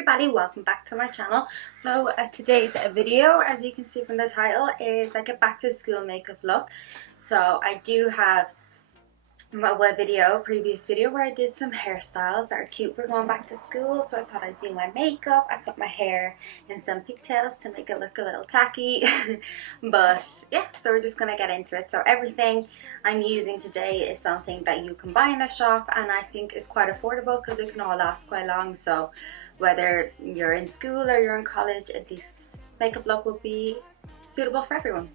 Everybody, welcome back to my channel. So today's video, as you can see from the title, is like a back to school makeup look. So I do have my previous video where I did some hairstyles that are cute for going back to school. So I thought I'd do my makeup. I put my hair in some pigtails to make it look a little tacky. But yeah, so we're just gonna get into it. So everything I'm using today is something that you can buy in a shop, and I think is quite affordable because it can all last quite long. So whether you're in school or you're in college, this makeup look will be suitable for everyone.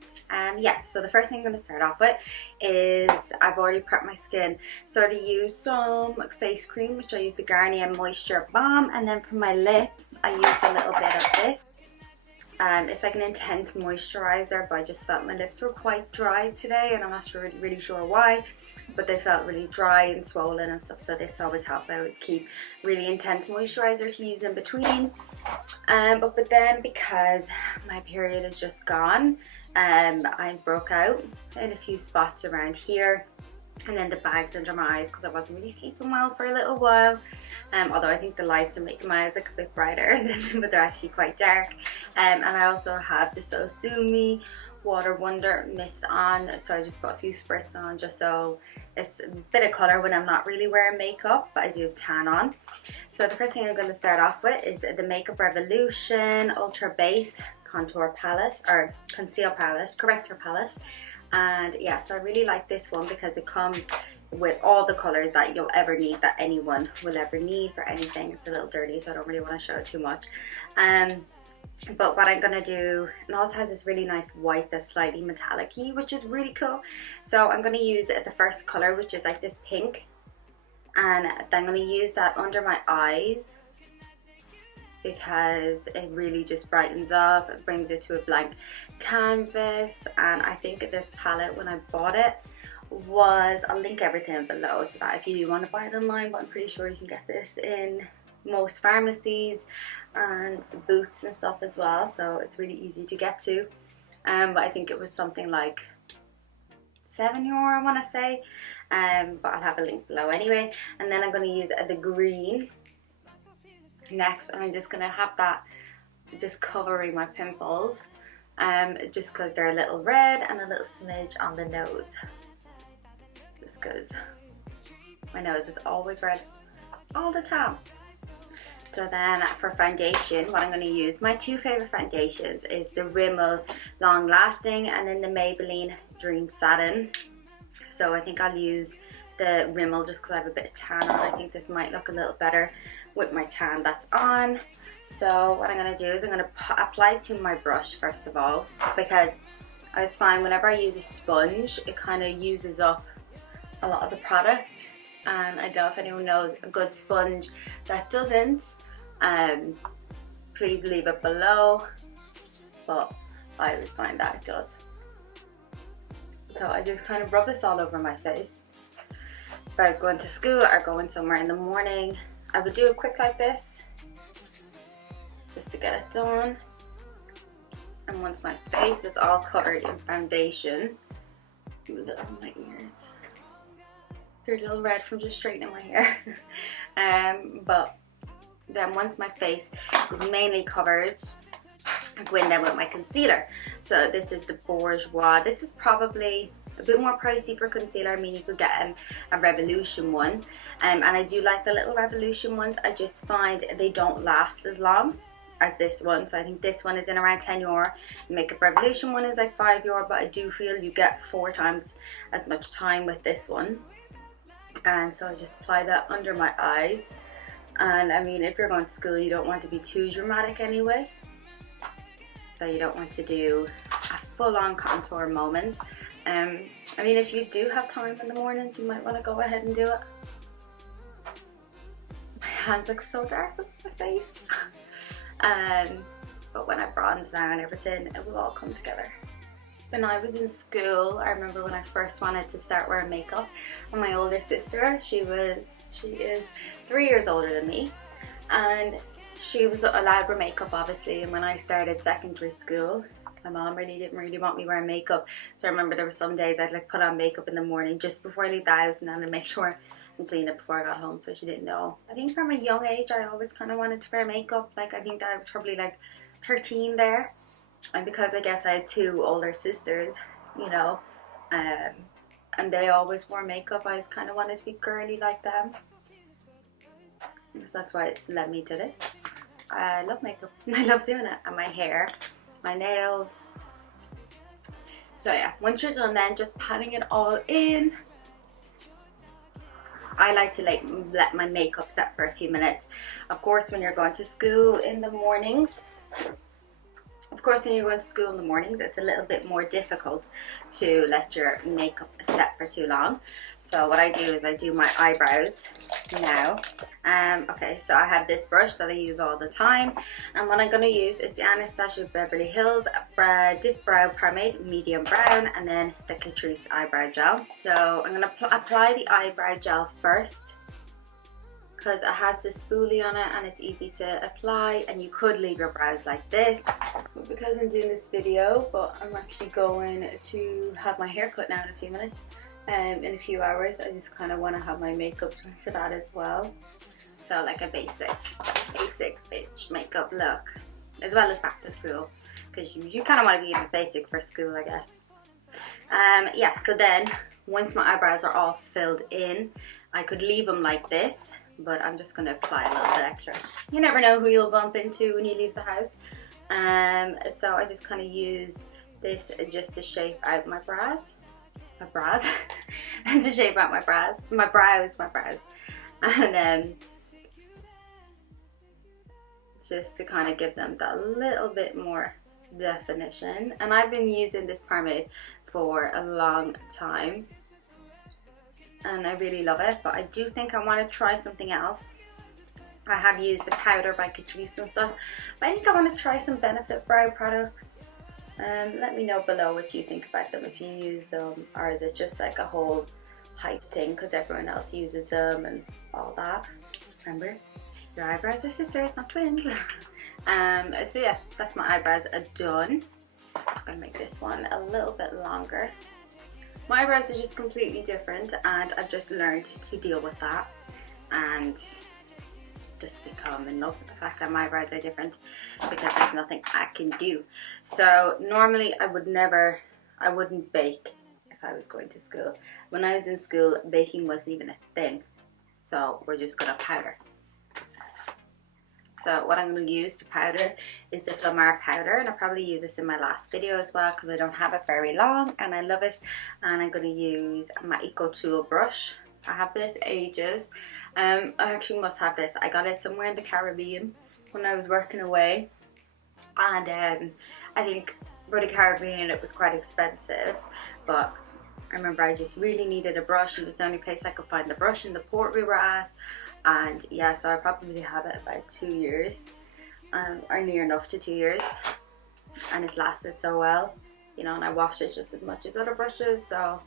Yeah, so the first thing I'm going to start off with is I've already prepped my skin. So I use some face cream, which I use the Garnier Moisture Balm, and then for my lips I use a little bit of this. It's like an intense moisturizer, but I just felt my lips were quite dry today, and I'm not really sure why, but they felt really dry and swollen and stuff, so this always helps. I always keep really intense moisturizer to use in between. But then because my period is just gone, I broke out in a few spots around here, and then the bags under my eyes because I wasn't really sleeping well for a little while. Although I think the lights are making my eyes look a bit brighter, but they're actually quite dark. And I also have the So Sue Me Water Wonder mist on, so I just put a few spritz on just so it's a bit of colour when I'm not really wearing makeup, but I do have tan on. So the first thing I'm going to start off with is the Makeup Revolution Ultra Base Contour Palette, or Conceal Palette, Corrector Palette. And yeah, so I really like this one because it comes with all the colours that you'll ever need, that anyone will ever need for anything. It's a little dirty, so I don't really want to show it too much. But what I'm going to do, it also has this really nice white that's slightly metallic-y, which is really cool. So I'm going to use the first colour, which is like this pink, and then I'm going to use that under my eyes because it really just brightens up. It brings it to a blank canvas. And I think this palette, when I bought it, was, I'll link everything below so that if you want to buy it online, but I'm pretty sure you can get this in most pharmacies and Boots and stuff as well, so it's really easy to get to. But I think it was something like €7, I want to say, but I'll have a link below anyway. And then I'm going to use the green next, and I'm just going to have that just covering my pimples, just because they're a little red and a little smidge on the nose, just because my nose is always red all the time. So then for foundation, what I'm going to use, my two favourite foundations is the Rimmel Long Lasting and then the Maybelline Dream Satin. So I think I'll use the Rimmel just because I have a bit of tan on. I think this might look a little better with my tan that's on. So what I'm going to do is I'm going to apply it to my brush first of all, because I find whenever I use a sponge, it kind of uses up a lot of the product. And I don't know if anyone knows a good sponge that doesn't. Please leave it below, but I always find that it does. So I just kind of rub this all over my face. If I was going to school or going somewhere in the morning, I would do it quick like this, just to get it done. And once my face is all covered in foundation, use it on my ears. They're a little red from just straightening my hair. But then once my face is mainly covered, I go in then with my concealer. So this is the Bourjois. This is probably a bit more pricey for concealer. I mean, you could get a Revolution one, and I do like the little Revolution ones. I just find they don't last as long as this one. So I think this one is in around €10. The Makeup Revolution one is like €5, but I do feel you get 4 times as much time with this one. And so I just apply that under my eyes. And I mean, if you're going to school, you don't want to be too dramatic anyway, so you don't want to do a full-on contour moment. I mean, if you do have time in the mornings, you might want to go ahead and do it. My hands look so dark with my face. But when I bronze now and everything, it will all come together. When I was in school, I remember when I first wanted to start wearing makeup, and my older sister, she is 3 years older than me, and she was allowed to wear makeup obviously. And when I started secondary school, My mom really didn't really want me wearing makeup, so I remember there were some days I'd like put on makeup in the morning just before I leave the house, and then I'd make sure and clean it before I got home, so she didn't know. I think from a young age I always kind of wanted to wear makeup. Like I think that I was probably like 13 there, and because I guess I had 2 older sisters, you know, and they always wore makeup, I just kind of wanted to be girly like them. So that's why it's led me to this. I love makeup. I love doing it. And my hair, my nails. So yeah, once you're done then, just patting it all in. I like to let my makeup set for a few minutes. Of course, when you're going to school in the mornings, it's a little bit more difficult to let your makeup set for too long. So what I do is I do my eyebrows now. Okay, so I have this brush that I use all the time, and what I'm going to use is the Anastasia Beverly Hills Dip Brow Pomade Medium Brown, and then the Catrice Eyebrow Gel. So I'm going to apply the eyebrow gel first, because it has this spoolie on it and it's easy to apply, and you could leave your brows like this. But because I'm doing this video, but I'm actually going to have my hair cut now in a few minutes, in a few hours, I just kind of want to have my makeup done for that as well. So like a basic bitch makeup look, as well as back to school, because you kind of want to be a bit basic for school, I guess. Yeah, so then once my eyebrows are all filled in, I could leave them like this, but I'm just going to apply a little bit extra. You never know who you'll bump into when you leave the house. So I just kind of use this just to shape out my brows. And to shape out my brows. And just to kind of give them that little bit more definition. And I've been using this pomade for a long time, and I really love it, but I do think I want to try something else. I have used the powder by Catrice and stuff, but I think I want to try some Benefit brow products. Let me know below what you think about them, if you use them, or is it just like a whole hype thing because everyone else uses them and all that. Remember, your eyebrows are sisters, not twins. So yeah, that's my eyebrows done. I'm gonna make this one a little bit longer. My eyebrows are just completely different, and I've just learned to deal with that and just become in love with the fact that my eyebrows are different, because there's nothing I can do. So normally I wouldn't bake if I was going to school. When I was in school, baking wasn't even a thing. So we're just gonna powder. So what I'm going to use to powder is the Flomar powder, and I'll probably use this in my last video as well because I don't have it very long and I love it. And I'm going to use my Eco Tool brush. I have this ages. I actually must have this. I got it somewhere in the Caribbean when I was working away, and I think for the Caribbean it was quite expensive, but I remember I just really needed a brush. It was the only place I could find the brush in the port we were at. And yeah, so I probably have it about 2 years, or near enough to 2 years, and it's lasted so well, you know, and I wash it just as much as other brushes. So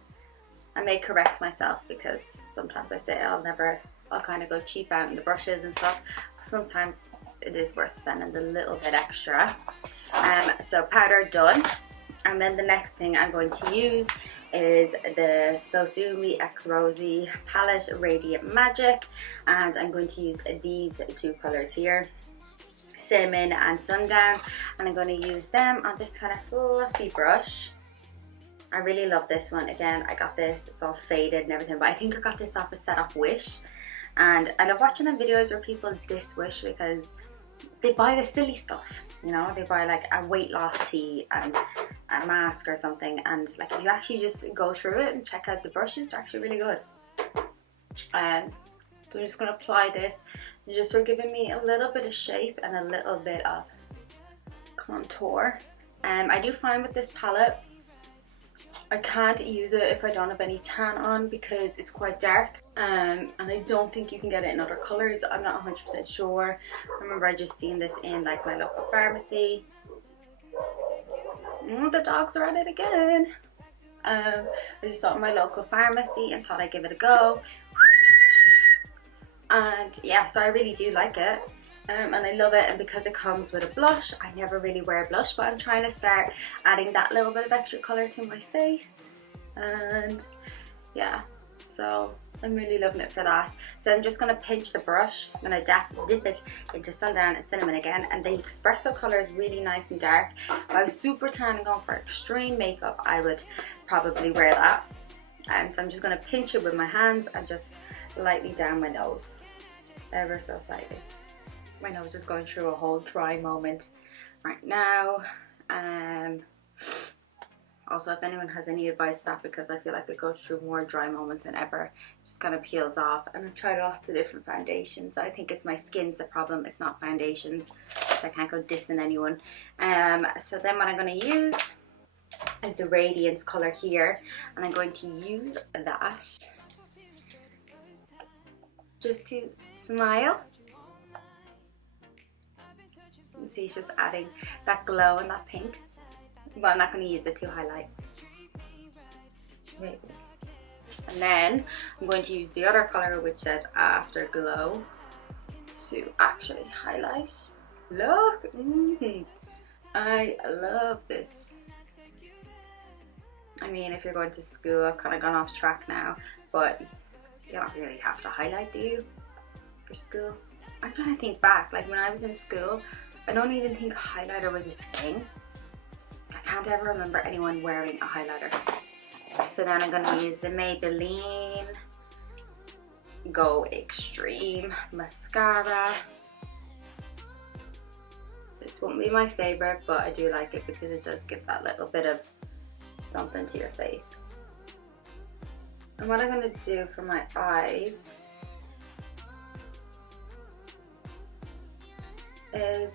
I may correct myself, because sometimes I say I'll kind of go cheap out in the brushes and stuff. Sometimes it is worth spending a little bit extra. So powder done, and then the next thing I'm going to use is the Sosumi X Rosy Palette Radiant Magic, and I'm going to use these 2 colors here, Cinnamon and Sundown, and I'm going to use them on this kind of fluffy brush. I really love this one. Again, I got this, it's all faded and everything, but I think I got this off a set off Wish, and I love watching the videos where people diss Wish because they buy the silly stuff, you know, they buy like a weight loss tea and a mask or something, and like if you actually just go through it and check out the brushes, they're actually really good. So I'm just going to apply this just for giving me a little bit of shape and a little bit of contour. I do find with this palette I can't use it if I don't have any tan on because it's quite dark, and I don't think you can get it in other colors. I'm not 100% sure. I remember I just seen this in like my local pharmacy. The dogs are at it again. I just saw it in my local pharmacy and thought I'd give it a go. And yeah, so I really do like it. and I love it. And because it comes with a blush, I never really wear blush, but I'm trying to start adding that little bit of extra color to my face. And yeah, so I'm really loving it for that. So I'm just going to pinch the brush. I'm going to dip it into Sundown and Cinnamon again. And the espresso color is really nice and dark. If I was super tan and going for extreme makeup, I would probably wear that. So I'm just going to pinch it with my hands and just lightly down my nose, ever so slightly. My nose is going through a whole dry moment right now. Also, if anyone has any advice for that, because I feel like it goes through more dry moments than ever, it just kind of peels off. And I've tried off the different foundations. I think it's my skin's the problem, it's not foundations. I can't go dissing anyone. So then what I'm going to use is the Radiance color here, and I'm going to use that just to smile. You can see it's just adding that glow and that pink. But I'm not going to use it to highlight. And then I'm going to use the other color, which says Afterglow, to actually highlight. Look! I love this. I mean, if you're going to school, I've kind of gone off track now, but you don't really have to highlight, do you, for school? I'm trying to think back, like when I was in school, I don't even think highlighter was a thing. I can't ever remember anyone wearing a highlighter. So then I'm going to use the Maybelline Go Extreme mascara. This won't be my favorite, but I do like it because it does give that little bit of something to your face. And what I'm going to do for my eyes is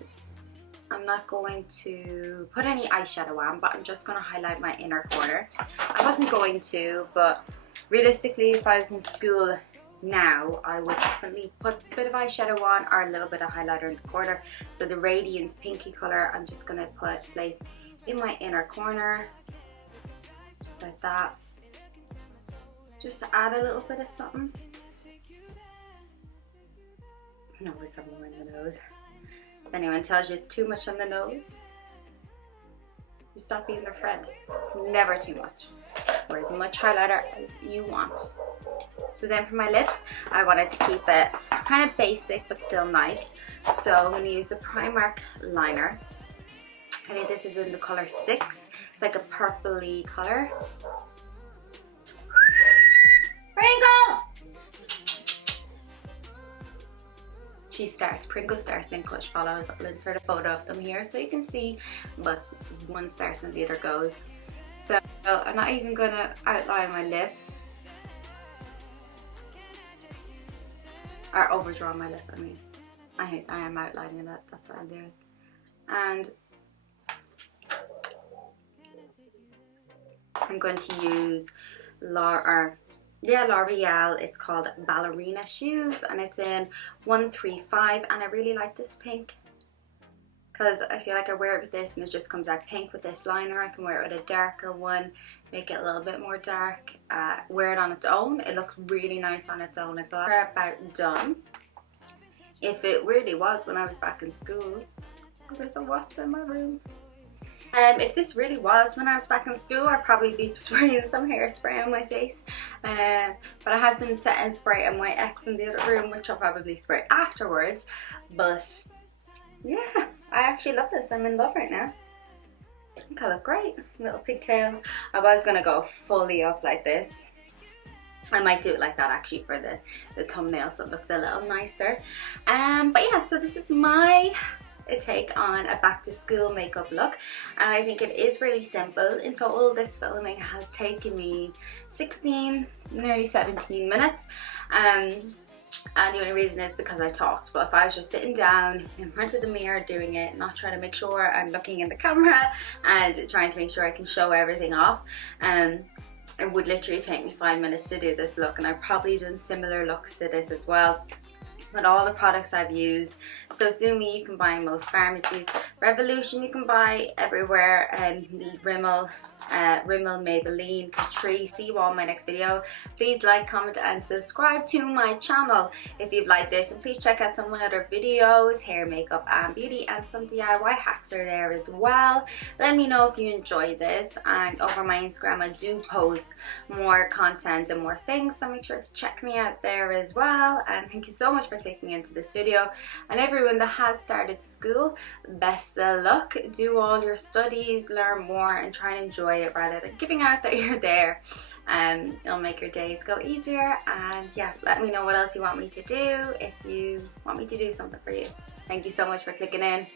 I'm not going to put any eyeshadow on, but I'm just going to highlight my inner corner. I wasn't going to, but realistically, if I was in school now, I would definitely put a bit of eyeshadow on or a little bit of highlighter in the corner. So the Radiance pinky color, I'm just going to place in my inner corner, just like that, just to add a little bit of something. No, it's something in the nose. If anyone tells you it's too much on the nose, you stop being their friend. It's never too much, or as much highlighter as you want. So then for my lips, I wanted to keep it kind of basic but still nice. So I'm going to use the Primark liner. I think this is in the color 6. It's like a purpley color. Pringle! Pringle starts in Kush follows. I'll insert a photo of them here so you can see, but one starts and the other goes. So I'm not even going to outline my lip or overdraw my lip. I mean, I am outlining it. That's what I'm doing. And I'm going to use L'Oreal. It's called Ballerina Shoes, and it's in 135, and I really like this pink because I feel like I wear it with this and it just comes out pink with this liner. I can wear it with a darker one, make it a little bit more dark, wear it on its own. It looks really nice on its own. I thought we're about done. If it really was when I was back in school. Oh, there's a wasp in my room. If this really was when I was back in school, I'd probably be spraying some hairspray on my face. But I have some setting spray on my ex in the other room, which I'll probably spray afterwards. But yeah, I actually love this. I'm in love right now. I think I look great. Little pigtails. I was going to go fully up like this. I might do it like that actually for the thumbnail so it looks a little nicer. But yeah, so this is my take on a back to school makeup look, and I think it is really simple. In total, this filming has taken me 16, nearly 17 minutes, and the only reason is because I talked. But if I was just sitting down in front of the mirror doing it, not trying to make sure I'm looking in the camera and trying to make sure I can show everything off, it would literally take me 5 minutes to do this look, and I've probably done similar looks to this as well. with all the products I've used. So Sumi you can buy in most pharmacies, Revolution you can buy everywhere, and Rimmel, Maybelline, Catrice. See you all in my next video. Please like, comment and subscribe to my channel if you've liked this, and please check out some of my other videos, hair, makeup and beauty, and some DIY hacks are there as well. Let me know if you enjoyed this, and over my Instagram I do post more content and more things, so make sure to check me out there as well. And thank you so much for clicking into this video, and everyone that has started school, best of luck. Do all your studies, learn more and try and enjoy it rather than giving out that you're there. It'll make your days go easier. And yeah, let me know what else you want me to do if you want me to do something for you. Thank you so much for clicking in.